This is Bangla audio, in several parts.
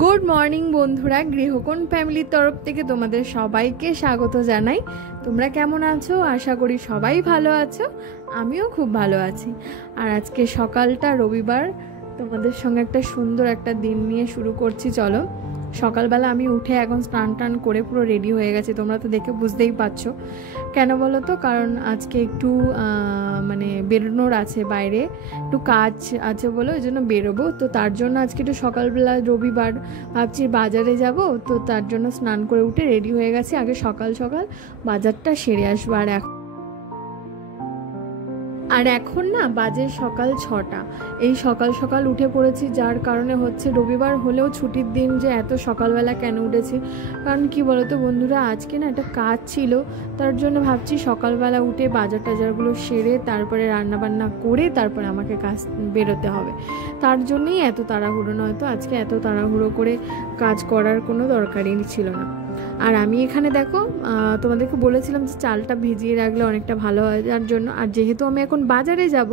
গুড মর্নিং বন্ধুরা, গৃহকোণ ফ্যামিলির তরফ থেকে তোমাদের সবাইকে স্বাগত জানাই। তোমরা কেমন আছো? আশা করি সবাই ভালো আছো। আমিও খুব ভালো আছি। আর আজকে সকালটা রবিবার, তোমাদের সঙ্গে একটা সুন্দর একটা দিন নিয়ে শুরু করছি। চলো, সকালবেলা আমি উঠে এখন স্নান টান করে পুরো রেডি হয়ে গেছি। তোমরা তো দেখে বুঝতেই পারছো। কেন বলো তো? কারণ আজকে একটু মানে বেরোনোর আছে, বাইরে একটু কাজ আছে বলে ওই জন্য বেরোবো। তো তার জন্য আজকে একটু সকালবেলা, রবিবার, ভাবছি বাজারে যাব। তো তার জন্য স্নান করে উঠে রেডি হয়ে গেছি। আগে সকাল সকাল বাজারটা সেরে আসবো। আর এখন না বাজে সকাল 6টা। এই সকাল সকাল উঠে পড়েছি, যার কারণে হচ্ছে রবিবার হলেও ছুটির দিন যে এত সকালবেলা কেন উঠেছি। কারণ কি বলতো বন্ধুরা, আজকে না একটা কাজ ছিল, তার জন্য ভাবছি সকালবেলা উঠে বাজার টাজারগুলো সেরে তারপরে রান্নাবান্না করে তারপরে আমাকে কাজ বেরোতে হবে। তার জন্যই এত তাড়াহুড়ো, নয়তো আজকে এত তাড়াহুড়ো করে কাজ করার কোনো দরকারই ছিল না। আর আমি এখানে দেখো, তোমাদেরকে বলেছিলাম যে চালটা ভিজিয়ে রাখলে অনেকটা ভালো হয়, যার জন্য। আর যেহেতু আমি এখন বাজারে যাব,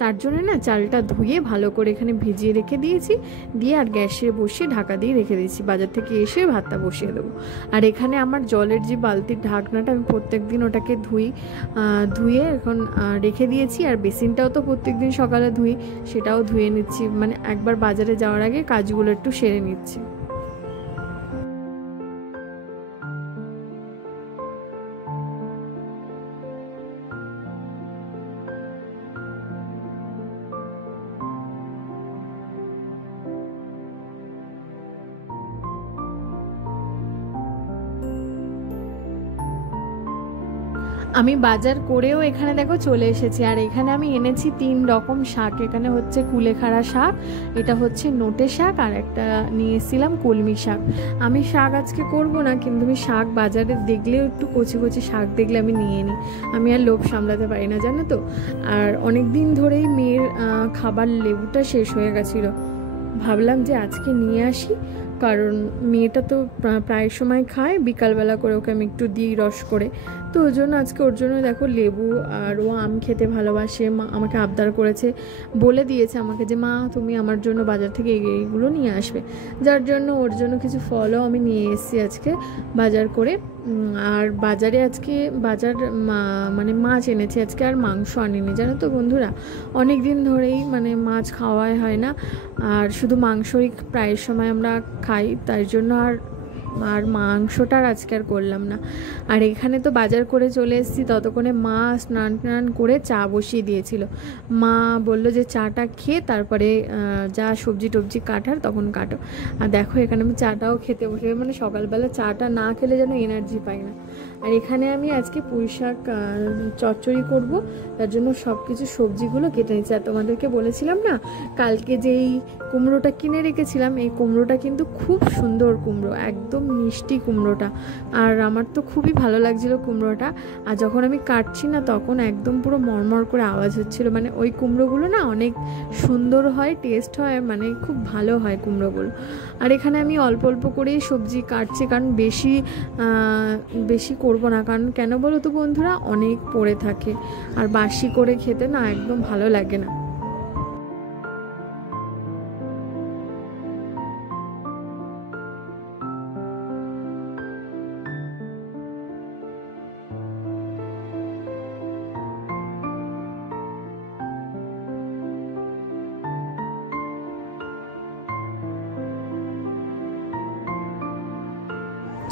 তার জন্য না চালটা ধুয়ে ভালো করে এখানে ভিজিয়ে রেখে দিয়েছি। দিয়ে আর গ্যাসে বসিয়ে ঢাকা দিয়ে রেখে দিয়েছি। বাজার থেকে এসে ভাতটা বসিয়ে দেবো। আর এখানে আমার জলের যে বালতির ঢাকনাটা, আমি প্রত্যেক দিন ওটাকে ধুয়ে এখন রেখে দিয়েছি। আর বেসিনটাও তো প্রত্যেক দিন সকালে ধুই, সেটাও ধুয়ে নিচ্ছি। মানে একবার বাজারে যাওয়ার আগে কাজগুলো একটু সেরে নিচ্ছি। আমি বাজার করেও এখানে দেখো চলে এসেছি। আর এখানে আমি এনেছি 3 রকম শাক। এখানে হচ্ছে কুলেখাড়া শাক, এটা হচ্ছে নোটে শাক, আর একটা নিয়ে এসেছিলাম কলমি শাক। আমি শাক আজকে করব না, কিন্তু আমি শাক বাজারে দেখলেও একটু কচি কচি শাক দেখলে আমি নিয়ে নিই। আমি আর লোভ সামলাতে পারি না, জানো তো। আর অনেক দিন ধরেই মেয়ের খাবার লেবুটা শেষ হয়ে গেছিলো। ভাবলাম যে আজকে নিয়ে আসি, কারণ মেয়েটা তো প্রায় সময় খায়, বিকালবেলা করে ওকে আমি একটু দিই রস করে। তো ওই জন্য আজকে ওর জন্য দেখো লেবু, আর ও আম খেতে ভালোবাসে। মা আমাকে আবদার করেছে, বলে দিয়েছে আমাকে যে মা তুমি আমার জন্য বাজার থেকে এইগুলো নিয়ে আসবে। যার জন্য ওর জন্য কিছু ফলও আমি নিয়ে এসেছি আজকে বাজার করে। আর বাজারে আজকে মানে মাছ এনেছি আজকে, আর মাংস আনিনি, জানো তো বন্ধুরা। অনেক দিন ধরেই মানে মাছ খাওয়াই হয় না, আর শুধু মাংসই প্রায় সময় আমরা খাই, তাই জন্য আর মাংসটার আজকে আর করলাম না। আর এখানে তো বাজার করে চলে এসেছি, ততক্ষণে মা স্নান টান করে চা বসিয়ে দিয়েছিল। মা বললো যে চাটা খেয়ে তারপরে যা সবজি টবজি কাটার তখন কাটো। আর দেখো এখানে আমি চাটাও খেতে বসে, মানে সকালবেলা চাটা না খেলে যেন এনার্জি পাই না। আর এখানে আমি আজকে পুঁই শাক চচ্চড়ি করব, তার জন্য সব কিছু সবজিগুলো কেটে নিচ্ছি। আর তোমাদেরকে বলেছিলাম না, কালকে যেই কুমড়োটা কিনে রেখেছিলাম, এই কুমড়োটা কিন্তু খুব সুন্দর কুমড়ো, একদম মিষ্টি কুমড়োটা। আর আমার তো খুবই ভালো লাগছিল কুমড়োটা। আর যখন আমি কাটছি না, তখন একদম পুরো মরমর করে আওয়াজ হচ্ছিল। মানে ওই কুমড়োগুলো না অনেক সুন্দর হয়, টেস্ট হয়, মানে খুব ভালো হয় কুমড়োগুলো। আর এখানে আমি অল্প অল্প করেই সবজি কাটছি, কারণ বেশি করব না। কারণ কেন বলো তো বন্ধুরা, অনেক পড়ে থাকে, আর বাসি করে খেতে না একদম ভালো লাগে না।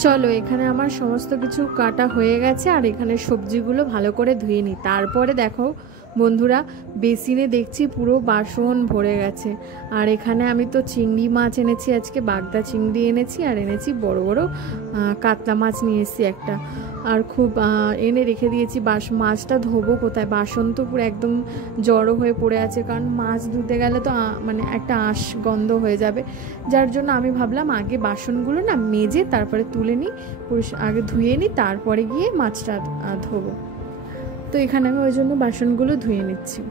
চলো, এখানে আমার সমস্ত কিছু কাটা হয়ে গেছে। আর এখানে সবজিগুলো ভালো করে ধুয়ে নিই। তারপরে দেখো বন্ধুরা, বেসিনে দেখছি পুরো বাসন ভরে গেছে। আর এখানে আমি তো চিংড়ি মাছ এনেছি আজকে, বাগদা চিংড়ি এনেছি, আর এনেছি বড় বড় কাতলা মাছ নিয়ে এসেছি একটা। আর খুব এনে রেখে দিয়েছি। মাছটা ধোবো কোথায়? বাসন তো পুরো একদম জড়ো হয়ে পড়ে আছে, কারণ মাছ ধুতে গেলে তো মানে একটা গন্ধ হয়ে যাবে। যার জন্য আমি ভাবলাম আগে বাসনগুলো না মেজে তারপরে তুলে নিই, আগে ধুয়ে নিই, তারপরে গিয়ে মাছটা ধোবো। তো এখানে আমি ওই জন্য বাসনগুলো ধুয়ে নিচ্ছি।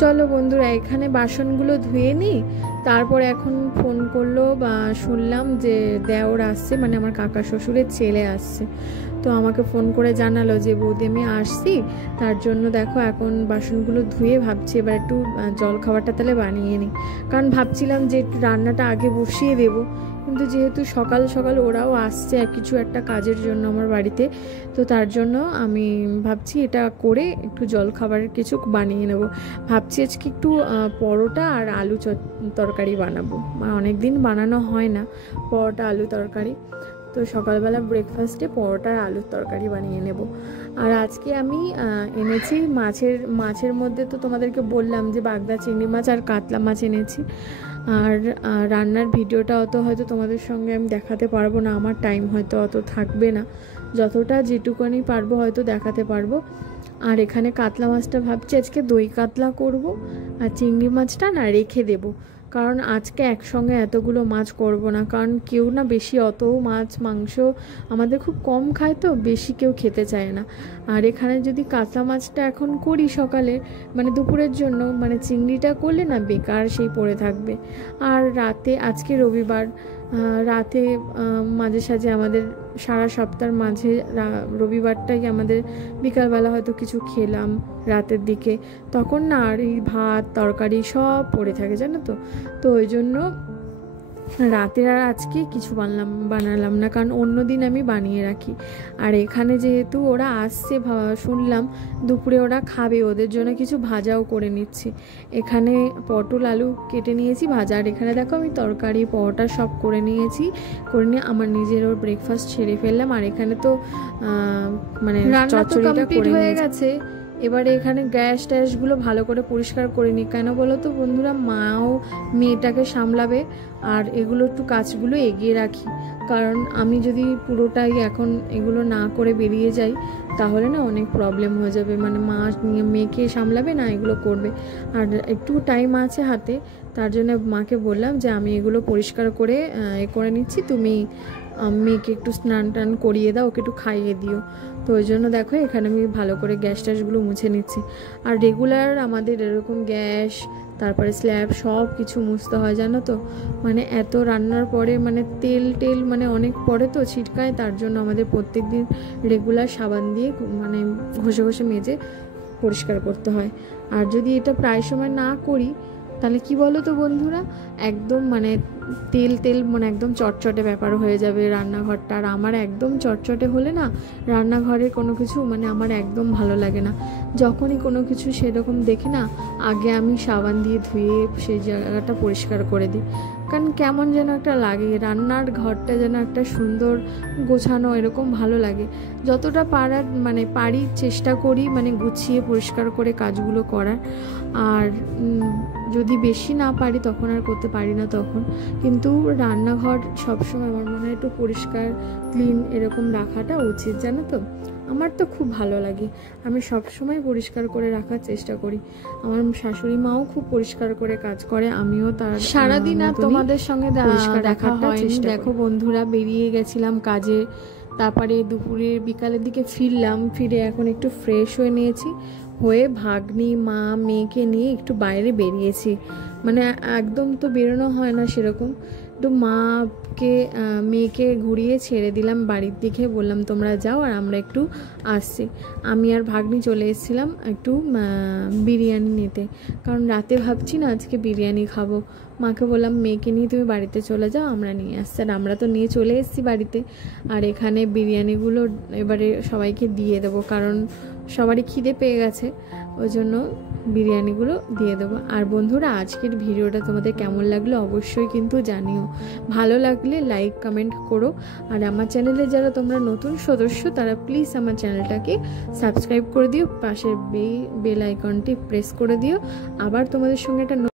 চলো বন্ধুরা এখানে বাসনগুলো ধুয়ে নিই, তারপর এখন ফোন করলো বা শুনলাম যে দেওর আসছে, মানে আমার কাকা শ্বশুরের ছেলে আসছে। তো আমাকে ফোন করে জানালো যে বৌদি আমি আসছি, তার জন্য দেখো এখন বাসনগুলো ধুয়ে ভাবছি এবার একটু জল খাবারটা তাহলে বানিয়ে নিই। কারণ ভাবছিলাম যে একটু রান্নাটা আগে বসিয়ে দেবো, কিন্তু যেহেতু সকাল সকাল ওরাও আসছে কিছু একটা কাজের জন্য আমার বাড়িতে, তো তার জন্য আমি ভাবছি এটা করে একটু জল খাবারের কিছু বানিয়ে নেব। ভাবছি আজকে একটু পরোটা আর আলু তরকারি বানাবো, অনেক দিন বানানো হয় না পরোটা আলু তরকারি। তো সকালবেলা ব্রেকফাস্টে পরোটা আর আলুর তরকারি বানিয়ে নেব। আর আজকে আমি এনেছি মাছের মধ্যে তো তোমাদেরকে বললাম যে বাগদা চিংড়ি মাছ আর কাতলা মাছ এনেছি। আর রান্নার ভিডিওটা অত হয়তো তোমাদের সঙ্গে আমি দেখাতে পারবো না, আমার টাইম হয়তো অত থাকবে না, যতটা যেটুকুনি পারবো হয়তো দেখাতে পারবো। আর এখানে কাতলা মাছটা ভাবছি আজকে দই কাতলা করব, আর চিংড়ি মাছটা না রেখে দেবো, কারণ আজকে একসঙ্গে এতগুলো মাছ করব না, কারণ কেউ না বেশি অত মাছ মাংস আমাদের খুব কম খায়, তো বেশি কেউ খেতে চায় না। আর এখানে যদি কাঁচা মাছটা এখন করি সকালে মানে দুপুরের জন্য, মানে চিংড়িটা করলে না বেকার সেই পড়ে থাকবে। আর রাতে আজকে রবিবার, রাতে মাঝে সাঝে আমাদের সারা সপ্তাহের মাঝে রবিবারটাই আমাদের বিকালবেলা হয়তো কিছু খেলাম রাতের দিকে, তখন না আর এই ভাত তরকারি সব পড়ে থাকে জানো তো। তো ওই জন্য রাতে আর আজকে কিছু বানালাম না, কারণ অন্য দিন আমি বানিয়ে রাখি। আর এখানে যেহেতু ওরা আসছে শুনলাম দুপুরে ওরা খাবে, ওদের জন্য কিছু ভাজাও করে নিচ্ছি। এখানে পটল আলু কেটে নিয়েছি ভাজা, আর এখানে দেখো আমি তরকারি পরোটা সব করে নিয়েছি, করে নিয়ে আমার নিজের ওর ব্রেকফাস্ট সেরে ফেললাম। আর এখানে তো মানে চচ্চড়িটা করে হয়ে গেছে। এবারে এখানে গ্যাস ট্যাসগুলো ভালো করে পরিষ্কার করে নিই, কেন বলো তো বন্ধুরা, মাও মেয়েটাকে সামলাবে, আর এগুলো একটু কাজগুলো এগিয়ে রাখি, কারণ আমি যদি পুরোটাই এখন এগুলো না করে বেরিয়ে যাই তাহলে না অনেক প্রবলেম হয়ে যাবে, মানে মা মেয়েকে সামলাবে না এগুলো করবে। আর একটু টাইম আছে হাতে, তার জন্য মাকে বললাম যে আমি এগুলো পরিষ্কার করে করে নিচ্ছি, তুমি মেয়েকে একটু স্নান টান করিয়ে দাও, ওকে একটু খাইয়ে দিও। তো ওই জন্য দেখো এখানে আমি ভালো করে গ্যাস ট্যাসগুলো মুছে নিচ্ছি। আর রেগুলার আমাদের এরকম গ্যাস তারপরে স্ল্যাব সব কিছু মুছতে হয় জানো তো, মানে এত রান্নার পরে মানে তেল মানে অনেক পরে তো ছিটকায়, তার জন্য আমাদের প্রত্যেক দিন রেগুলার সাবান দিয়ে মানে ঘষে ঘষে মেজে পরিষ্কার করতে হয়। আর যদি এটা প্রায় সময় না করি তাহলে কি বলো তো বন্ধুরা, একদম মানে তেল মানে একদম চটচটে ব্যাপার হয়ে যাবে রান্নাঘরটা। আর আমার একদম চটচটে হলে না রান্নাঘরের কোনো কিছু মানে আমার একদম ভালো লাগে না। যখনই কোনো কিছু সেরকম দেখি না, আগে আমি সাবান দিয়ে ধুয়ে সেই জায়গাটা পরিষ্কার করে দিই, কারণ কেমন যেন একটা লাগে, রান্নার ঘরটা যেন একটা সুন্দর গোছানো এরকম ভালো লাগে। যতটা পারার মানে পারি চেষ্টা করি মানে গুছিয়ে পরিষ্কার করে কাজগুলো করার। আর যদি বেশি না পারি তখন আর করতে পারি না তখন, কিন্তু রান্নাঘর সবসময় আমার মনে হয় একটু পরিষ্কার ক্লিন এরকম রাখাটা উচিত জানো তো। আমার তো খুব ভালো লাগে, আমি সবসময় পরিষ্কার করে রাখার চেষ্টা করি। আমার শাশুড়ি মাও খুব পরিষ্কার করে কাজ করে, আমিও তার সারাদিন আর তোমাদের সঙ্গে দেখা হয়নি। দেখো বন্ধুরা বেরিয়ে গেছিলাম কাজে, তারপরে দুপুরে বিকালের দিকে ফিরলাম, ফিরে এখন একটু ফ্রেশ হয়ে নিয়েছি, হয়ে ভাগ্নি মা মেয়েকে নিয়ে একটু বাইরে বেরিয়েছি। মানে একদম তো বেরোনো হয় না সেরকম, একটু মেয়েকে ঘুরিয়ে ছেড়ে দিলাম বাড়ির দিকে, বললাম তোমরা যাও আর আমরা একটু আসছি। আমি আর ভাগ্নি চলে এসেছিলাম একটু বিরিয়ানি নিতে, কারণ রাতে ভাবছি না আজকে বিরিয়ানি খাবো। মাকে বললাম মেয়েকে নিয়ে তুমি বাড়িতে চলে যাও, আমরা নিয়ে আসছি। আর আমরা তো নিয়ে চলে এসেছি বাড়িতে। আর এখানে বিরিয়ানিগুলো এবারে সবাইকে দিয়ে দেবো, কারণ সবারই খিদে পেয়ে গেছে, ওই জন্য বিরিয়ানিগুলো দিয়ে দেবো। আর বন্ধুরা আজকের ভিডিওটা তোমাদের কেমন লাগলো অবশ্যই কিন্তু জানিও, ভালো লাগলে লাইক কমেন্ট করো। আর আমার চ্যানেলে যারা তোমরা নতুন সদস্য তারা প্লিজ আমার চ্যানেলটাকে সাবস্ক্রাইব করে দিও, পাশের বেল আইকনটি প্রেস করে দিও। আবার তোমাদের সঙ্গে একটা